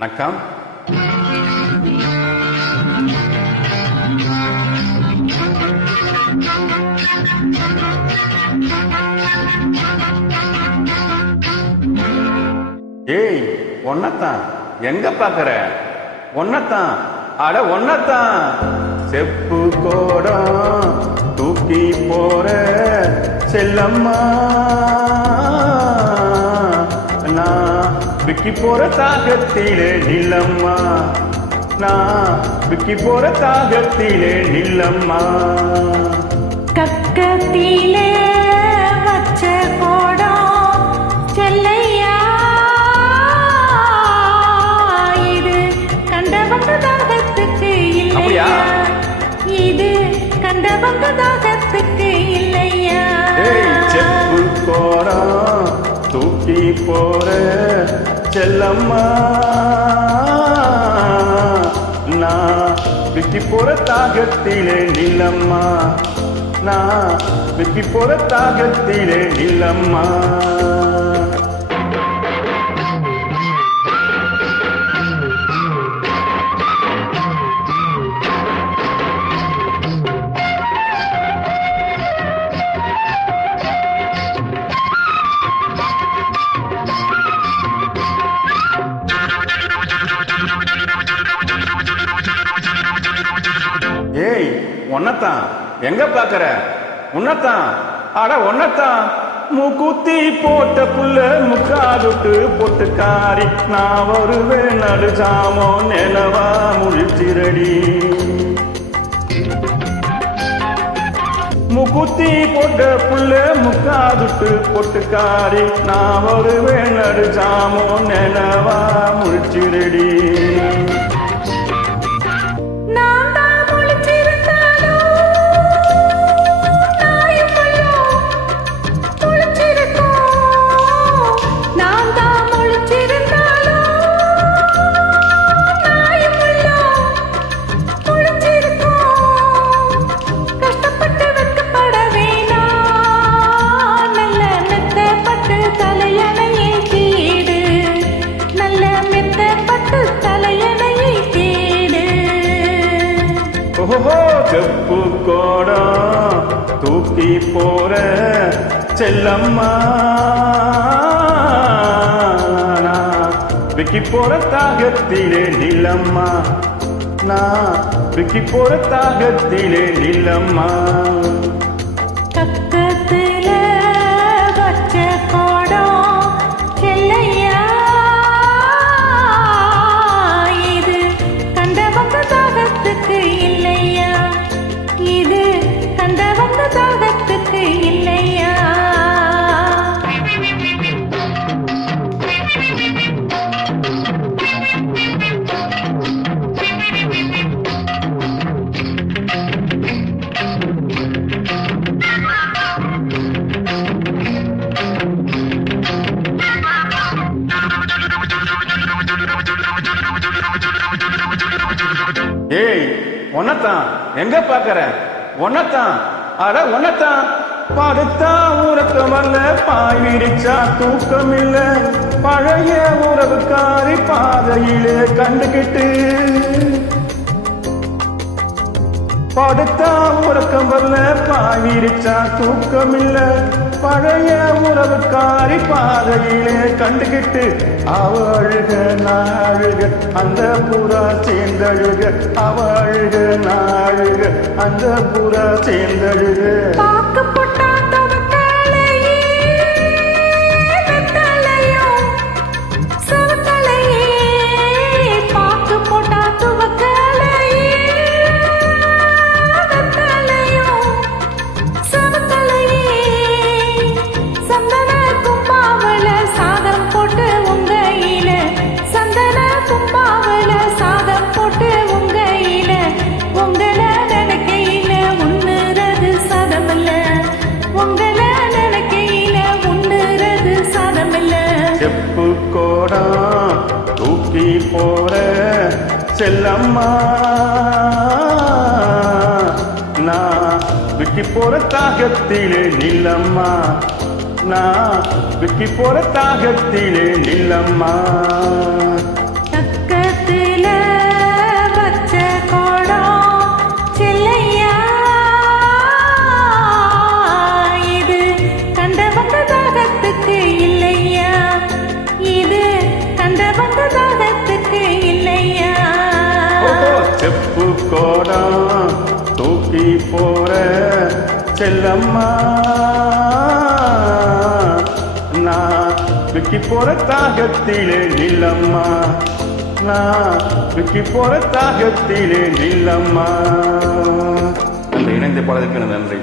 வணக்கம். ஏய், ஒன்னத்தான் எங்க பாக்குற? ஒன்னத்தான், அட ஒன்னத்தான். செப்பு கோடம் தூக்கி போற செல்லம்மா, நான் விக்கி போற தாகத்திலே நில்லம்மா, நான் விக்கி போற தாகத்திலே நில்லம்மா. கக்கத்திலே வச்ச கோடம் செல்லையா, இது கண்டவங்க தாகத்துக்கு இல்லையா, இது கண்டவங்க தாகத்துக்கு இல்லையா. செப்பு கோடம் தூக்கி போற செல்லம்மா, நான் விக்கி போற தாகத்திலே நில்லம்மா, நான் விக்கி போற தாகத்திலே நில்லம்மா. ஏய், ஒன்னத்தான் எங்க பாக்குற? உன்னத்தான், அட ஒன்னத்தான். மூக்குத்தி போட்ட புள்ள முக்காதுட்டு பொட்டுக்காரி, நான் வருவேன் நடுஜாமோ நிலவா முழிச்சிரடி. மூக்குத்தி போட்ட புள்ள முக்காதுட்டு பொட்டுக்காரி, நான் வருவேன் நடுஜாமோ நிலவா முழிச்சிரடி. செப்பு கோடம் தூக்கி போற செல்லம்மா, நான் விக்கி போற தாகத்திலே நில்லம்மா, நான் விக்கி போற தாகத்திலே நில்லம்மா. கக்கத்தில வச்ச கோடம் செல்லையா, இது கண்டவங்க தாகத்துக்கு இல்லையா, இது கண்டவங்க தாகத்துக்கு இல்லையா. ஏய், ஒன்னத்தான் எங்க பாக்குற? ஒன்னத்தான், அட ஒன்னத்தான். படுத்தா உறக்கம் வரல, பாய் விரிச்சா தூக்கம் இல்ல, பழைய உறவுக்காரி பாதையிலே கண்டுகிட்டு. படுத்தா உறக்கம் வரல, பாய் விரிச்சா தூக்கம் இல்ல, பழைய உறவுக்காரி பாதையிலே கண்டுகிட்டு. அவழுக நாழுக அந்த புறா சேர்ந்தழுக, அவழுக நாழுக அந்த புறா சேர்ந்தழுக. செப்பு கோடம் தூக்கி போற செல்லம்மா, நான் விக்கி போற தாகத்திலே நில்லம்மா, நான் விக்கி போற தாகத்திலே நில்லம்மா. தக்க தூக்கி போற செல்லம்மா நான் விக்கி போற தாகத்திலே நில்லம்மா நான் விக்கி போற தாகத்திலே நில்லம்மா. அந்த இணைந்த பாடலுக்கு நன்றி.